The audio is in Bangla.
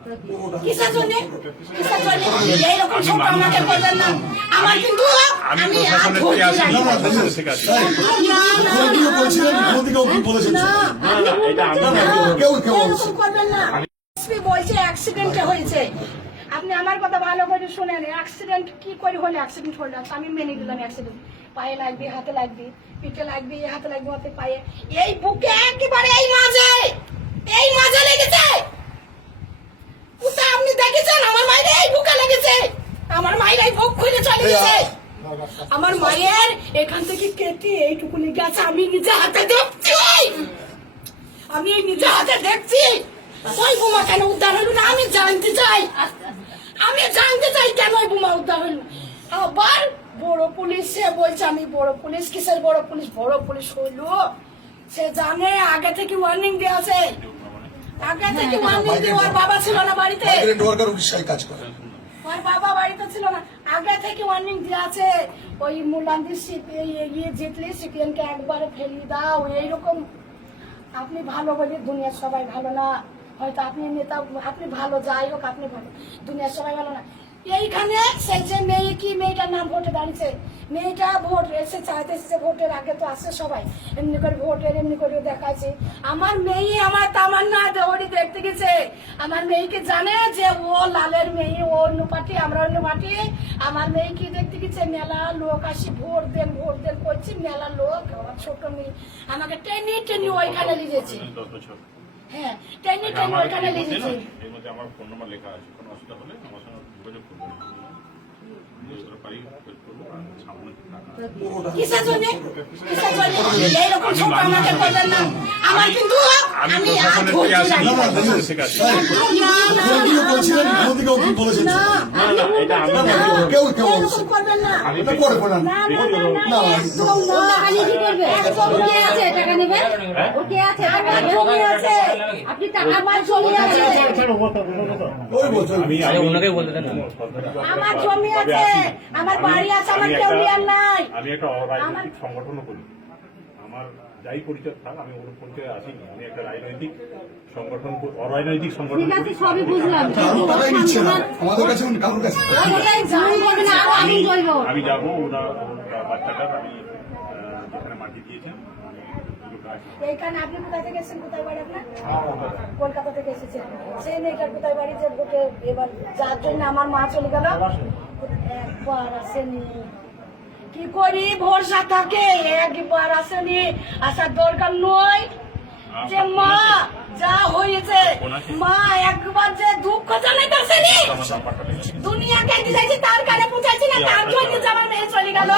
কিসের জন্য কিসের জন্য এইরকম ছোট আমাকে না আমার কিন্তু আমি বলছে। অ্যাক্সিডেন্টে হয়েছে আপনি আমার কথা ভালো করে শুনেন অ্যাক্সিডেন্ট কি করে হলে অ্যাক্সিডেন্ট হলো আমি মেনে দিলাম অ্যাক্সিডেন্ট পায়ে লাগবে হাতে লাগবে পিঠে লাগবে হাতে লাগবে হাতে পায়ে এই বুকে একেবারে এই মাঝে এই মাঝে লেগেছে ওটা আমার মায়ের এই বুকে লেগেছে। আমার মায়ের এই বুক খুলে চলে গেছে। আমার মায়ের এখান থেকে কেটে এইটুকুনি গেছে আমি নিজে হাতে দেখছি আমি এই নিজে হাতে দেখছি। ওই বোমা কেন উদ্ধার হলো না? আমি জানতে চাই। আমি জানতে চাই কেন ওই বোমা উদ্ধার হলো? আবার বড় পুলিশ সে বলছে আমি বড় পুলিশ কিসের বড় পুলিশ? বড় পুলিশ হইল সে জানে আগে থেকে ওয়ার্নিং দেওয়া আছে। থেকে দেওয়ার বাবা ছিল না বাড়িতে। মাইগ্রেন্ট ওয়ার্কার উড়িষ্যায় কাজ করে। আমার বাবা বাড়িতে ছিল না। থেকে ওয়ার্নিং দেওয়া আছে ওই মুলান্দি ইয়ে জিতলে একবারে ফেলিয়ে দাও এইরকম। আপনি ভালো বলে দুনিয়ার সবাই ভালো না। হয়তো আপনি নেতা আপনি ভালো যাই হোক আপনি ভালো। দুনিয়ার সবাই ভালো না। এইখানে সেই যে মেয়ে কি মেয়েটার নাম ভোটে দাঁড়িয়েছে? মেয়েটা ভোট এসে চাইতে এসেছে ভোটের আগে তো আসে সবাই। এমনি করে ভোটের, এমনি করে দেখাচ্ছে আমার মেয়ে আমার তামান্না দেহরি দেখতে গেছে। আমার মেয়েকে জানে যে ও লালের মেয়ে, ও অন্য পার্টি, আমরা অন্য পার্টি। আমার মেয়ে কি দেখতে গেছে? মেলা লোক আসি, ভোট দেন ভোট দেন করছি। মেলা লোক, আমার ছোট মেয়ে, আমাকে টেনে টেনে ওইখানে বছর। হ্যাঁ টেনে টেনে আমার ওইখানে এর মধ্যে না, লিখেছে এর মধ্যে আমার ফোন নাম্বার লেখা আছে কোনো অসুবিধা হলে আমার সঙ্গে যোগাযোগ করবেন টাকা কিসের জন্য কিসের জন্য এইরকম ছোট আমাকে করবেন না আমার কিন্তু আমি আমি আর প্রশাসনের থেকে ধরছি আসি না। প্রশাসনের থেকে আসি মুখ্যমন্ত্রীও বলছিলেন মুখ্যমন্ত্রীকেও কি বলেছেন না, না, না, এটা আমি না, কেউ কেউ এরকম বলছে। করবেন না আমি এটা করে ফেলান না, না, না, না, না, একদম না। টাকা নিয়ে কি করবে? একদম ও কে আছে টাকা নেবে? কে আছে টাকা আমার আমার জমি আছে আমি আরে আমি- ওনাকে বলতে দেন। না। আমার জমি তবে আছে, আসি। আমার আমি- বাড়ি আছে, আমার কেউ একটা- নাই। আমি একটা অরাজনৈতিক সংগঠনও করি। আমার যাই পরিচয় থাক আমি ওর পরিচয় আসিনি। আমি একটা রাজনৈতিক সংগঠন অরাজনৈতিক সংগঠন ঠিক আছে সবই বুঝলাম। আমাদের কাছে কারোর কাছে আমি যাব ওরা বাচ্চাটার আমি যেখানে মাটি দিয়েছেন এইখানে আপনি কোথা থেকে এসেছেন? কোথায় বাড়ি আপনার? কলকাতা থেকে এসেছেন। সেই কোথায় বাড়ি? যে এবার যার জন্য আমার মা চলে গেল। একবার আসেনি। কি করি? ভরসা থাকে একবার আসেনি। আসার দরকার নয়। যে মা যা হয়েছে। মা একবার যে দুঃখ জানাইতে আসেনি। আমার নাম্বারটা দুনিয়া কেটে তার কানে পৌঁছাচ্ছি না তার জন্য আমার মেয়ে চলে গেল।